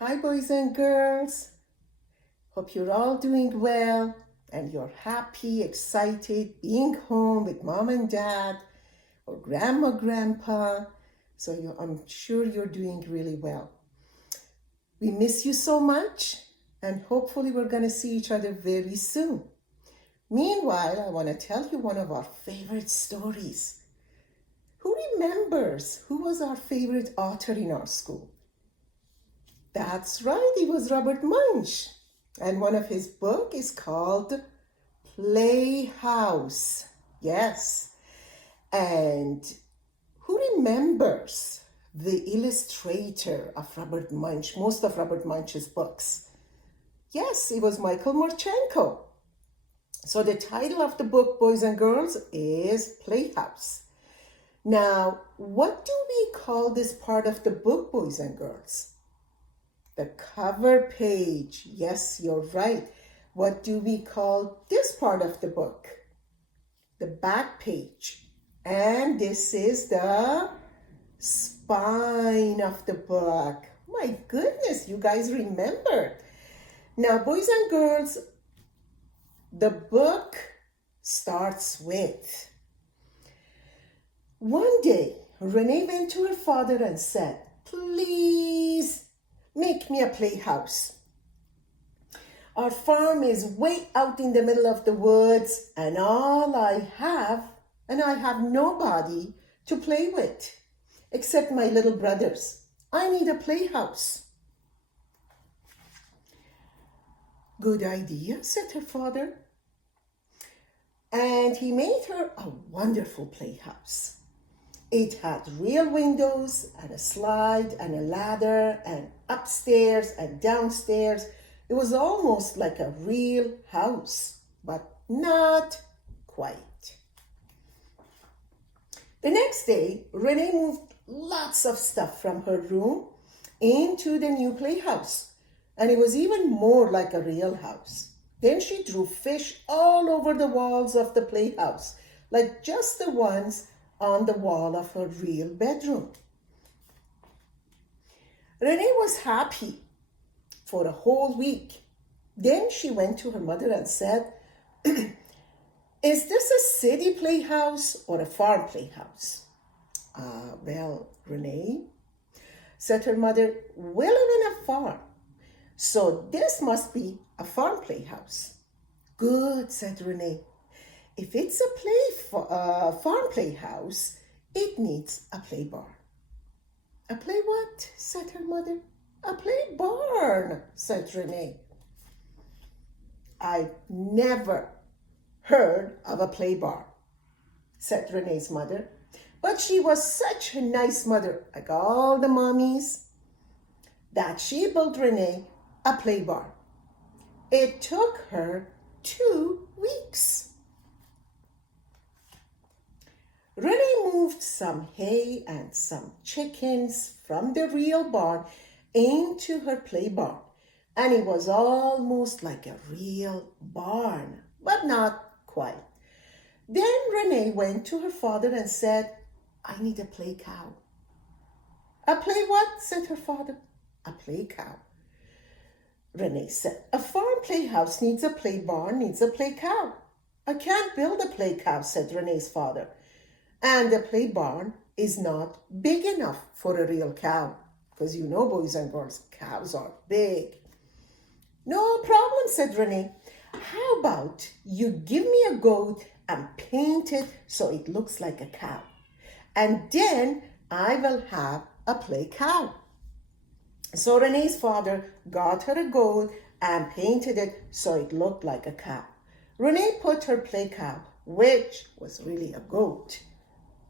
Hi, boys and girls. Hope you're all doing well and you're happy, excited, being home with mom and dad or grandma, grandpa. I'm sure you're doing really well. We miss you so much and hopefully we're going to see each other very soon. Meanwhile, I want to tell you one of our favorite stories. Who remembers who was our favorite author in our school? That's right, it was Robert Munsch. And one of his books is called Playhouse. Yes. And who remembers the illustrator of Robert Munsch, most of Robert Munsch's books? Yes, it was Michael Morchenko. So the title of the book, boys and girls, is Playhouse. Now, what do we call this part of the book, boys and girls? The cover page. Yes, you're right. What do we call this part of the book? The back page. And this is the spine of the book. My goodness, you guys remember. Now, boys and girls, the book starts with, one day, Renee went to her father and said, "Please make me a playhouse. Our farm is way out in the middle of the woods and I have nobody to play with except my little brothers. I need a playhouse." "Good idea," said her father. And he made her a wonderful playhouse. It had real windows and a slide and a ladder and upstairs and downstairs. It was almost like a real house, but not quite. The next day, Renee moved lots of stuff from her room into the new playhouse, and it was even more like a real house. Then she drew fish all over the walls of the playhouse, like just the ones on the wall of her real bedroom. Renee was happy for a whole week. Then she went to her mother and said, "Is this a city playhouse or a farm playhouse?" Well, Renee," said her mother, "we live in a farm, so this must be a farm playhouse." "Good," said Renee. "If it's a farm playhouse, it needs a play barn." "A play what?" said her mother. "A play barn," said Renee. "I've never heard of a play barn," said Renee's mother. But she was such a nice mother, like all the mommies, that she built Renee a play barn. It took her 2 weeks. Renee moved some hay and some chickens from the real barn into her play barn, and it was almost like a real barn, but not quite. Then Renee went to her father and said, "I need a play cow." "A play what?" said her father. "A play cow." Renee said, "A farm playhouse needs a play barn, needs a play cow." "I can't build a play cow," said Renee's father. "And the play barn is not big enough for a real cow." Because you know, boys and girls, cows are big. "No problem," said Renee. "How about you give me a goat and paint it so it looks like a cow? And then I will have a play cow." So Renee's father got her a goat and painted it so it looked like a cow. Renee put her play cow, which was really a goat,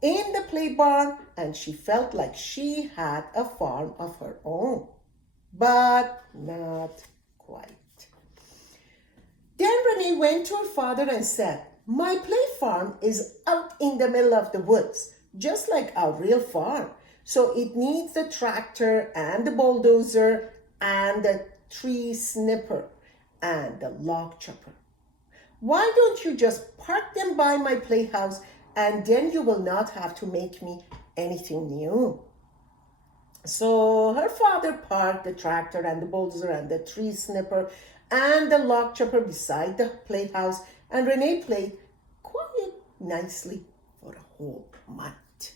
in the play barn, and she felt like she had a farm of her own, but not quite. Then Renee went to her father and said, "My play farm is out in the middle of the woods, just like our real farm. So it needs the tractor and the bulldozer and the tree snipper and the log chopper. Why don't you just park them by my playhouse and then you will not have to make me anything new?" So her father parked the tractor and the bulldozer and the tree snipper and the log chopper beside the playhouse, and Renee played quite nicely for a whole month.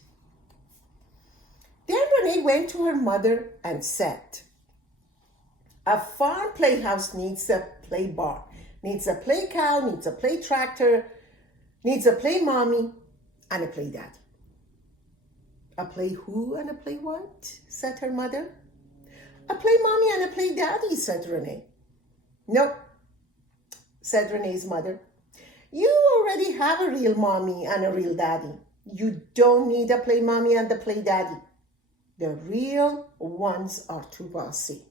Then Renee went to her mother and said, "A farm playhouse needs a play barn, needs a play cow, needs a play tractor, needs a play mommy, and a play daddy." "A play who and a play what?" said her mother. "A play mommy and a play daddy," said Renee. "No," said Renee's mother. "You already have a real mommy and a real daddy. You don't need a play mommy and a play daddy. The real ones are too bossy,"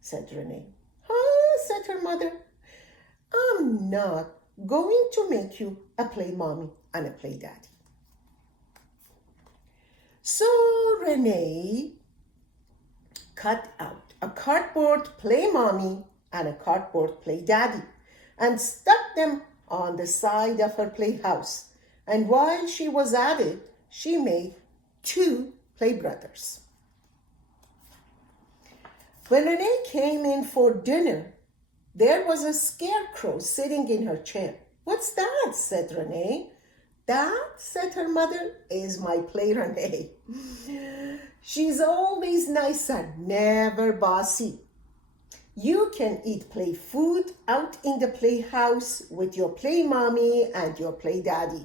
said Renee. "Huh?" said her mother. "I'm not going to make you a play mommy and a play daddy." So Renee cut out a cardboard play mommy and a cardboard play daddy and stuck them on the side of her playhouse. And while she was at it, she made 2 play brothers. When Renee came in for dinner, there was a scarecrow sitting in her chair. "What's that?" said Renee. "That," said her mother, "is my play Renee. She's always nice and never bossy. You can eat play food out in the playhouse with your play mommy and your play daddy."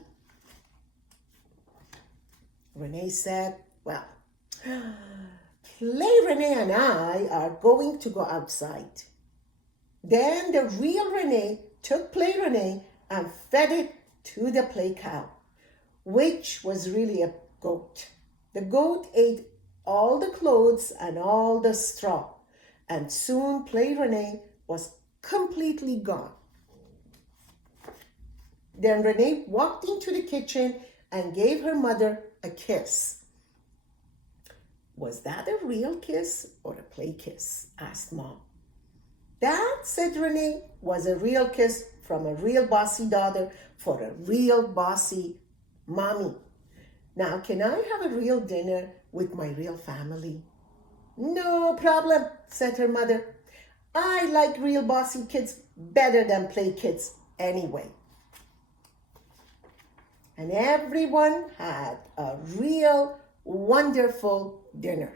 Renee said, "Well, play Renee and I are going to go outside." Then the real Renee took play Renee and fed it to the play cow, which was really a goat. The goat ate all the clothes and all the straw, and soon play Renee was completely gone. Then Renee walked into the kitchen and gave her mother a kiss. "Was that a real kiss or a play kiss?" asked Mom. "That," said Renee, "was a real kiss from a real bossy daughter for a real bossy mommy. Now, can I have a real dinner with my real family?" "No problem," said her mother. "I like real bossy kids better than play kids anyway." And everyone had a real wonderful dinner.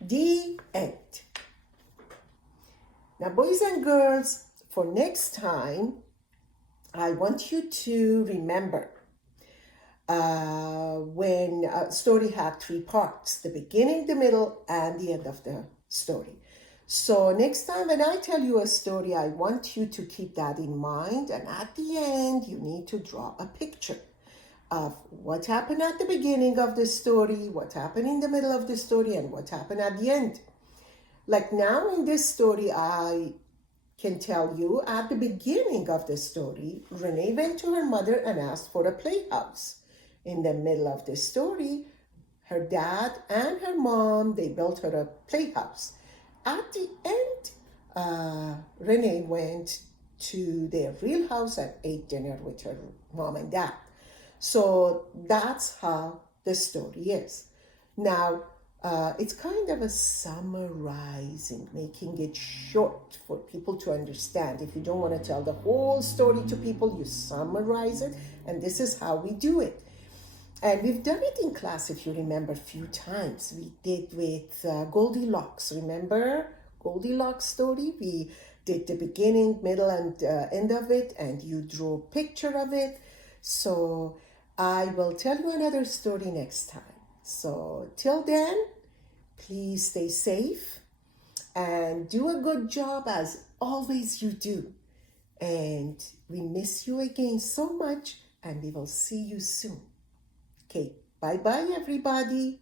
The end. Now, boys and girls, for next time, I want you to remember when a story had 3 parts: the beginning, the middle, and the end of the story. So next time when I tell you a story, I want you to keep that in mind. And at the end, you need to draw a picture of what happened at the beginning of the story, what happened in the middle of the story, and what happened at the end. Like now in this story, I can tell you at the beginning of the story, Renee went to her mother and asked for a playhouse. In the middle of the story, her dad and her mom, they built her a playhouse. At the end, Renee went to their real house and ate dinner with her mom and dad. So that's how the story is. Now, it's kind of a summarizing, making it short for people to understand. If you don't want to tell the whole story to people, you summarize it, and this is how we do it. And we've done it in class, if you remember, a few times. We did with Goldilocks. Remember Goldilocks story? We did the beginning, middle, and end of it, and you drew a picture of it. So I will tell you another story next time. So till then, please stay safe and do a good job as always you do. And we miss you again so much, and we will see you soon. Okay, bye-bye, everybody.